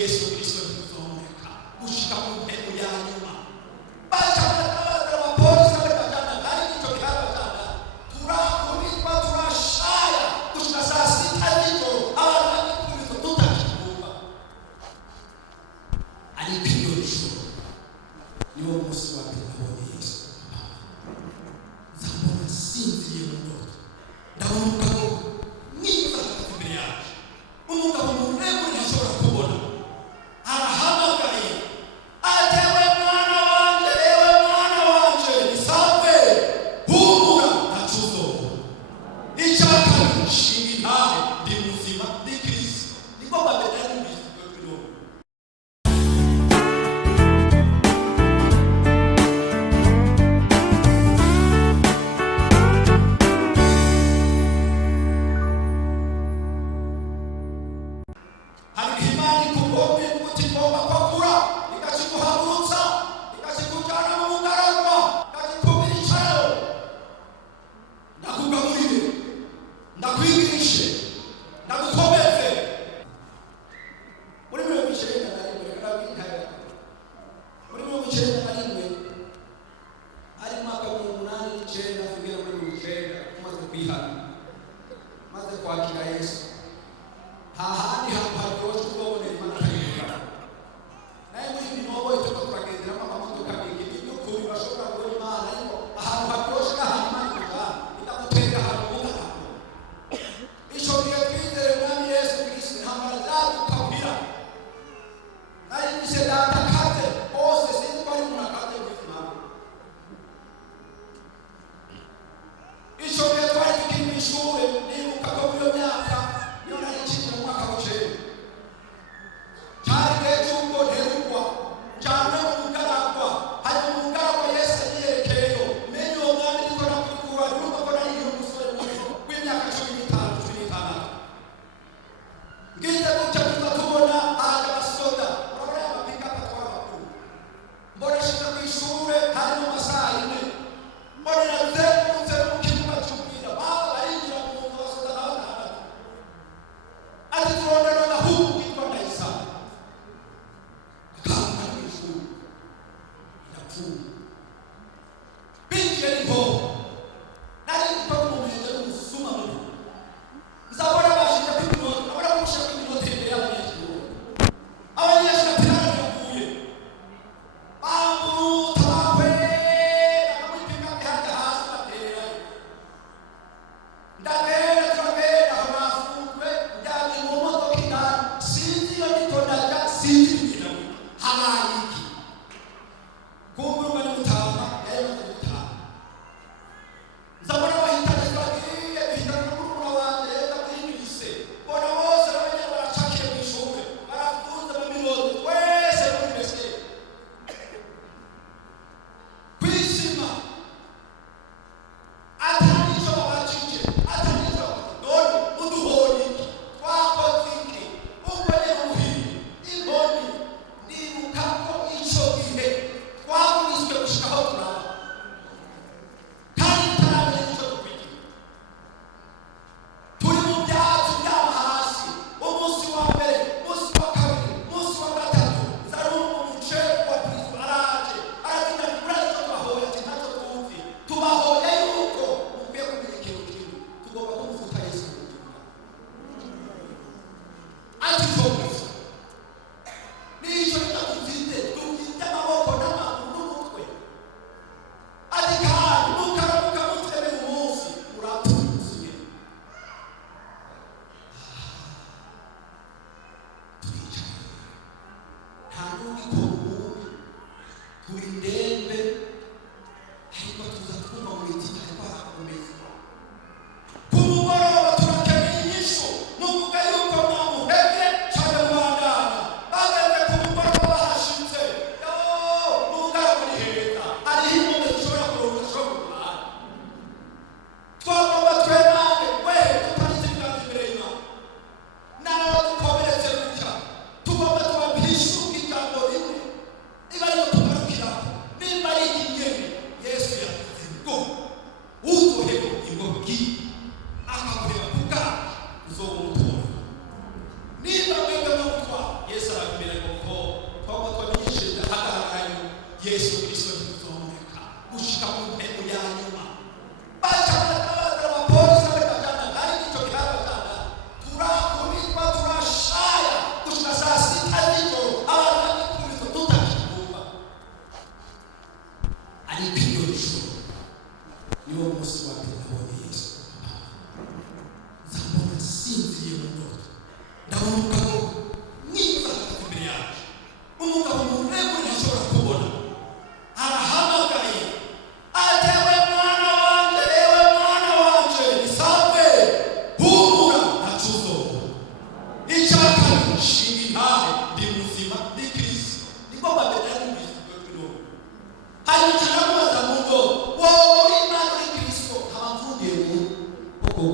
Yesu Kristo tuzomureka gushika mu ntego ya nyuma. Bacana abapolisi b'abajana hari icyo cyabajana turakubitwa turashaya gushika saa sita y'ijoro abantu bakubitwa tutakigomba. Ariko iyo joro niwo musi wa tubonye Yesu. Zambona sinziye mu ndoto ndabona umugabo mwiza imbere yacu, umugabo muremure ntashobora kubona, arahamagaye atewe mwana wanje, ewe mwana wanje nisabe humura ntacuzo icyaka nshinga intahe ndi muzima ndi Kristo niko babera n'ubwiza bw'Imana. Hari imani kugombe kutigomba kwakura ikakiguhagurutsa ikakikujyana mu bugaragwa ikakikubira icyaro. Ndakugaburire, ndakwigishe, ndagukomeze. Muri 1991 karabintaya, muri 1991 ari mwaka wa 1989 kugera muri 19 tumaze kwihana, maze kwakira Yesu. Hahandi haparyoshe kubonera Imana kayibona. Naye muri binobo icyo turagenderamo amamodoka mengi y'ukuri bashobora kubona Imana, ariko ahantu haryoshe n'ahantu Imana ikujyana ikamutera ahantu ubona. Icyo gihe twizere Umwami Yesu Kristo intambara zadukabira. Nari nise data kaze bose sinzi ko ari umuntu akaze ubuzima. Icyo gihe twari tukiri mu ishuri, nibuka ko muri iyo myaka iyo nari nkiga mu mwaka wa 9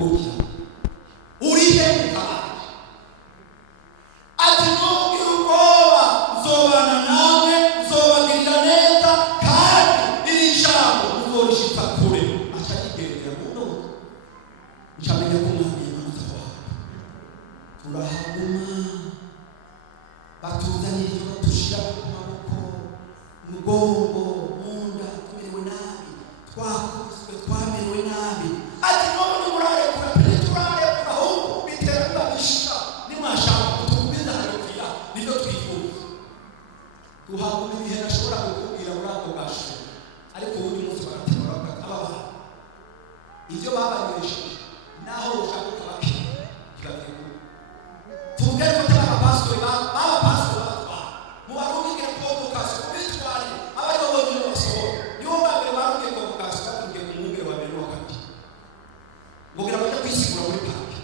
gutya urihe Mukaba ati ntugire ubwoba nzobana nawe nzobagirira neza kandi iri jambo uzorishitsa kure aca yigendera mu ndoto ncamenya ko umwami Imana wawe turahaguma batuzanira ibyo badushira ku maboko umugongo munda tumerewe nabi twakubiswe twamerewe nabi ati none murarekura turarekura ahubwo bitera bibabisha nimwashaka kutugumiza harukira nibyo twifuza tuhaguma ibihe nashobora kukubwira muri ako gasho ariko ubundi munsi baratemura bakababara ibyo babanywesheje naho ushaka ukabakira kirategura tuvuge ko abapasitori batwara mu barumvikire konvokasi kubitware abari bo bonyine basohora nibo babiri barumviye konvokasi batubwiye ku mwumvire wa mbere n'uwa kabiri mubwira bajya kwisigura muri parike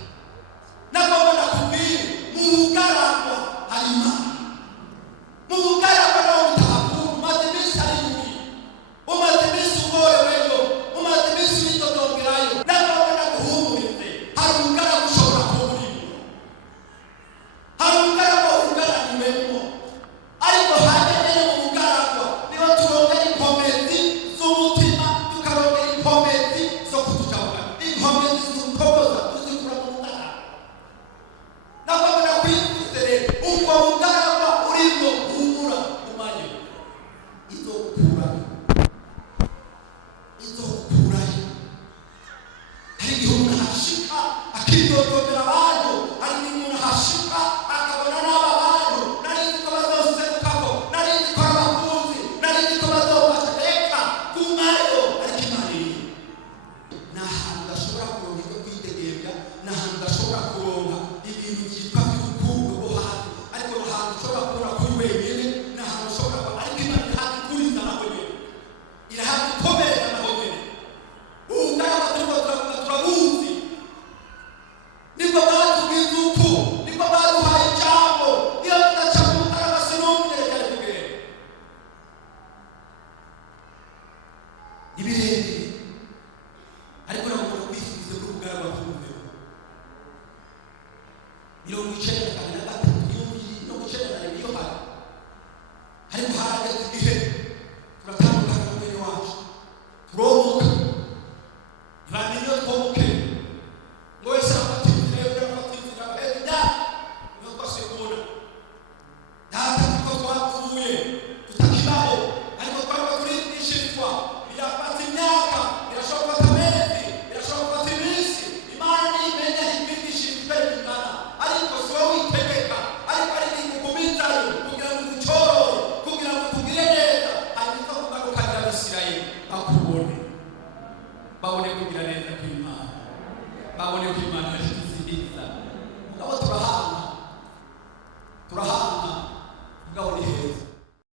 nagomba nakubwire mu bugaragwa hari Imana mu bugaragwa naho bitakuru umaze iminsi ari muri umaze iminsi ugoreweyo umaze iminsi witodongerayo nagomba naguhumurize hari ubugaragwa ushobora kuburimo hari ubugaragwa ugaraniwemo ariko hageze mu bugaragwa niho turongera inkomezi z'umutima tukarongera inkomezi zo kutujabuka inkomezi z'ukoboza tuzikura mu bugaragwa nagomba kwifuriza rero ubwo bugaragwa urimo humura umanye izokurayo hari igihe umuntu ahashika akidodobera abantu hari igihe umuntu ahashika akabona n'aba bantu narizi ko bazoserukako narizi ko abakunzi narizi ko bazobasha reka kumayo ariko Imana iriyo ni ahantu udashobora kuronka ibyo kwidegemvya ni ahantu udashobora kuronka ibintu byitwa by'urukundo rwo hanze ariko ni ahantu ushobora kubona kuri wenyine ni ahantu ushobora ariko Imana irahaga ikuriza naho nyene irahaga ikomerera naho nyene ubugaragwa turiko turavuga turabuzi nibwo bwatubwiza uku nibwo bwaduhaye ijambo iyo tudaca mu bugaragwa sinumvire ryari kugenda ni birebire ariko nagomba kwifuriza ko ubugaragwa bw'umubiri 93 no gucenda na niyo hari ariko harageze igihe turatandukana n'umubiri wacu turomuka ntibamenye iyo twomuke ngo wese afata inzira yo afata inzira bahenda niyo twasuye kubona data kuko twapfuye tutakibaho ariko twaba turishirizwa birafata imyaka birashobora gufata amezi birashobora gufata iminsi Imana nimenya ikwigisha ibitari bingana ariko si wowe witegeka ariko ari ikugumizayo kugira ngo ugucorore kugira ngo ukugire neza hanyuma kugarukanira Abisirayeli bakubone babone kugira neza kw'Imana babone ko Imana yashyize nziza